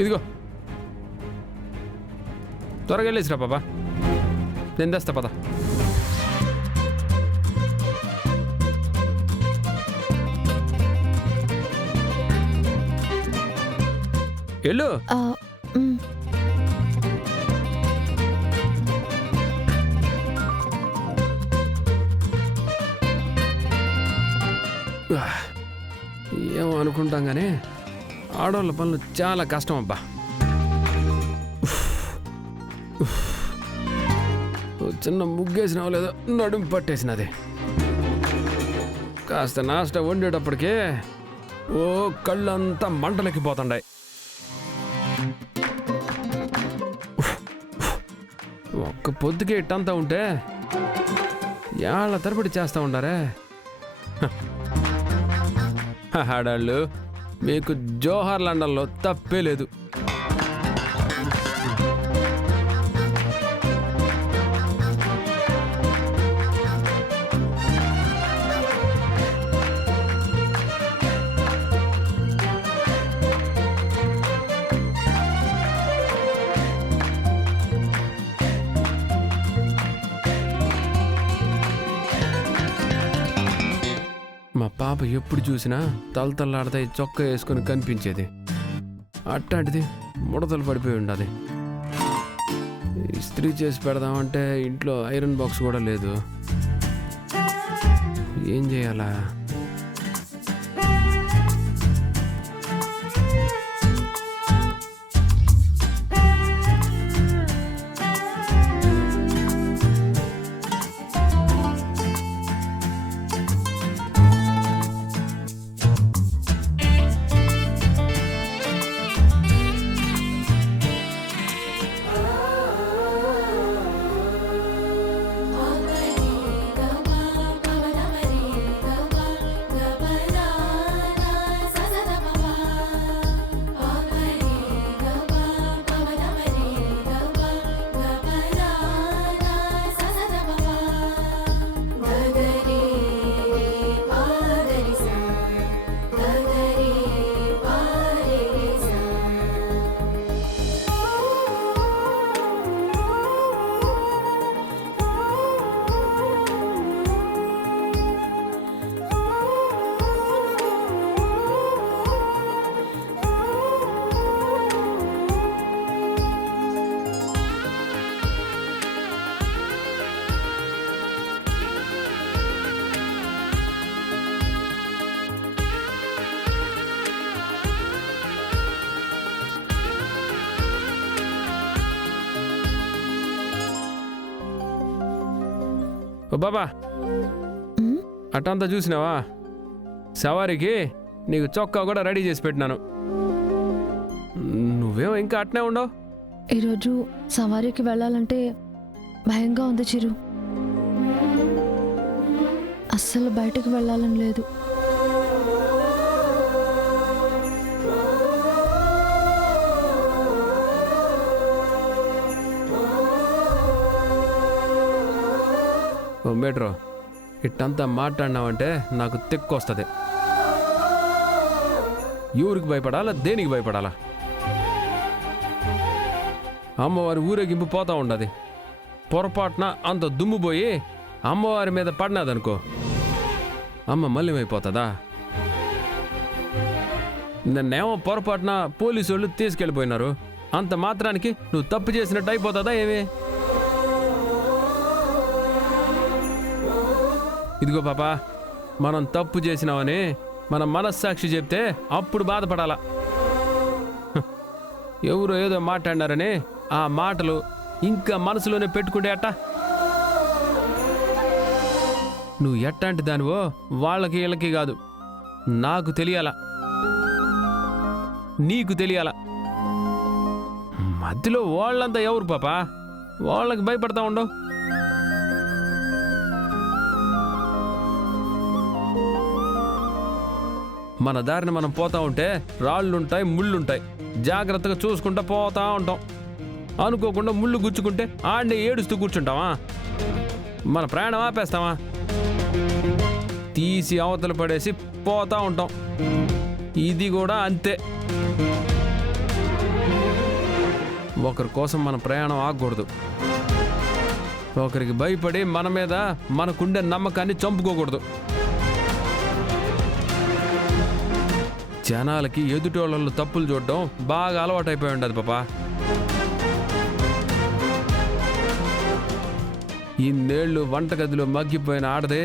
ఇదిగో త్వరగా వెళ్ళేసిరా పాపా, నేను తెస్తా పద. వెళ్ళు. ఏమో అనుకుంటాం కానీ ఆడవాళ్ళ పనులు చాలా కష్టం అబ్బా. చిన్న ముగ్గేసినావు లేదో నడుము పట్టేసినది. కాస్త నాష్ట వండేటప్పటికే ఓ కళ్ళంతా మంటలెక్కిపోతుండాయి. ఒక్క పొద్దుకే ఇట్టంతా ఉంటే ఏళ్ళ తరబడి చేస్తూ ఉండారే. ఆడాళ్ళు మీకు జోహార్ లండన్లో తప్పే లేదు. మా పాప ఎప్పుడు చూసినా తలతల్లాడతాయి చొక్కా వేసుకొని కనిపించేది. అట్లాంటిది ముడతలు పడిపోయి ఉండాలి. ఇస్త్రీ చేసి పెడదామంటే ఇంట్లో ఐరన్ బాక్స్ కూడా లేదు. ఏం చేయాలా? ఓ బాబా, అటంతా చూసినావా? సవారికి నీకు చొక్కా కూడా రెడీ చేసి పెట్టినాను. నువ్వేమో ఇంకా అట్నే ఉండవు. ఈరోజు సవారీకి వెళ్ళాలంటే భయంగా ఉంది చిరు. అస్సలు బయటకు వెళ్ళాలని లేదు. ఓ మేట్రో, ఇట్టంతా మాట్లాడినావంటే నాకు తెక్కొస్తుంది. ఊరికి భయపడాలా, దేనికి భయపడాలా? అమ్మవారి ఊరేగింపు పోతా ఉండదు. పొరపాటున అంత దుమ్ము పోయి అమ్మవారి మీద పడినాదనుకో, అమ్మ మళ్ళీమైపోతుందా? నిన్నేమో పొరపాటున పోలీసు వాళ్ళు తీసుకెళ్ళిపోయినారు, అంత మాత్రానికి నువ్వు తప్పు చేసినట్టు అయిపోతుందా ఏమి? ఇదిగో పాపా, మనం తప్పు చేసినామని మన మనస్సాక్షి చెప్తే అప్పుడు బాధపడాలా. ఎవరో ఏదో మాట్లాడినారని ఆ మాటలు ఇంకా మనసులోనే పెట్టుకుంటే అట్ట. నువ్వు ఎట్టాంటి దానివో వాళ్ళకి వీళ్ళకి కాదు, నాకు తెలియాలా, నీకు తెలియాలా. మధ్యలో వాళ్ళంతా ఎవరు పాపా? వాళ్ళకి భయపడతా ఉండవు. మన దారిని మనం పోతా ఉంటే రాళ్ళుంటాయి, ముళ్ళుంటాయి, జాగ్రత్తగా చూసుకుంటా పోతా ఉంటాం. అనుకోకుండా ముళ్ళు గుచ్చుకుంటే ఆడే ఏడుస్తూ కూర్చుంటావా? మన ప్రయాణం ఆపేస్తావా? తీసి అవతల పడేసి పోతా ఉంటాం. ఇది కూడా అంతే. ఒకరి కోసం మన ప్రయాణం ఆగకూడదు. ఒకరికి భయపడి మన మీద మనకుండే నమ్మకాన్ని చంపుకోకూడదు. జనాలకి ఎదుటోళ్ళలో తప్పులు చూడడం బాగా అలవాటైపోయి ఉండదు పాపా. ఇన్నేళ్లు వంటగదిలో మగ్గిపోయిన ఆడదే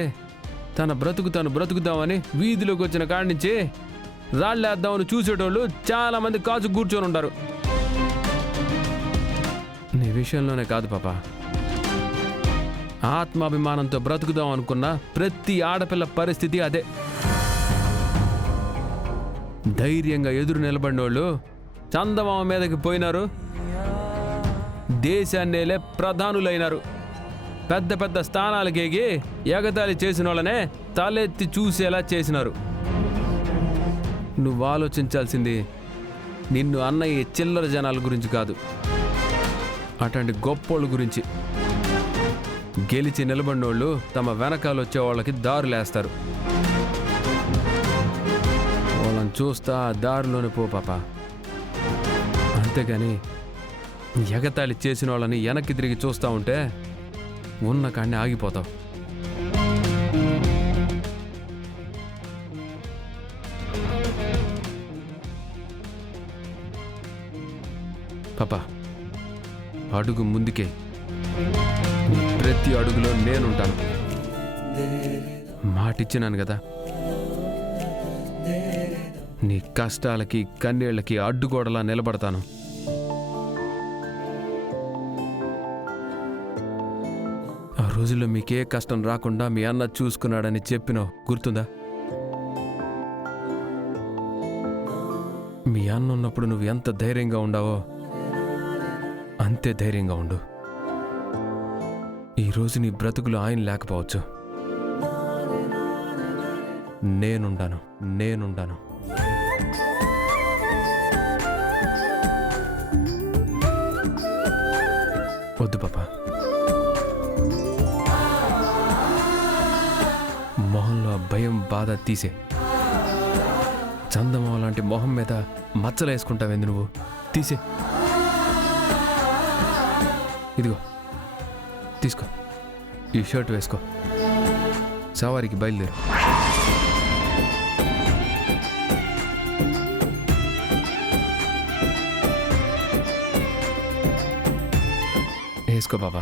తన బ్రతుకు తను బ్రతుకుతామని వీధిలోకి వచ్చిన కాడి నుంచి రాళ్ళేద్దామని చూసేటోళ్ళు చాలా మంది కాచు కూర్చొని ఉంటారు. నీ విషయంలోనే కాదు పాపా, ఆత్మాభిమానంతో బ్రతుకుదాం అనుకున్న ప్రతి ఆడపిల్ల పరిస్థితి అదే. ధైర్యంగా ఎదురు నిలబడినోళ్ళు చందమామ మీదకి పోయినారు, దేశాన్నేలే ప్రధానులైనారు. పెద్ద పెద్ద స్థానాలకేగి ఎగతాళి చేసిన వాళ్ళనే తలెత్తి చూసేలా చేసినారు. నువ్వు ఆలోచించాల్సింది నిన్ను అన్నయ్య చిల్లర జనాల గురించి కాదు, అటువంటి గొప్పోళ్ళ గురించి. గెలిచి నిలబడినోళ్ళు తమ వెనకాల వచ్చే వాళ్ళకి దారులేస్తారు. వాళ్ళని చూస్తా దారిలోనే పో పాప. అంతేగాని ఎగతాళి చేసిన వాళ్ళని వెనక్కి తిరిగి చూస్తూ ఉంటే ఉన్న కాడిని ఆగిపోతావు. పాపా, అడుగు ముందుకే. ప్రతి అడుగులో నేనుంటాను. మాటిచ్చినాను కదా, నీ కష్టాలకి కన్నీళ్ళకి అడ్డుగోడలా నిలబడతాను. ఆ రోజుల్లో మీకే కష్టం రాకుండా మీ అన్న చూసుకున్నాడని చెప్పినావు, గుర్తుందా? మీ అన్న ఉన్నప్పుడు నువ్వు ఎంత ధైర్యంగా ఉండావో అంతే ధైర్యంగా ఉండు. ఈరోజు నీ బ్రతుకులు ఆయన లేకపోవచ్చు, నేనుండాను. వద్దు పాపా, మొహంలో భయం బాధ తీసే. చందమామ లాంటి మొహం మీద మచ్చలు వేసుకుంటావేంది నువ్వు? తీసే. ఇదిగో తీసుకో, ఈ షర్ట్ వేసుకో, సవారికి బయలుదేరు. వేసుకో బాబా.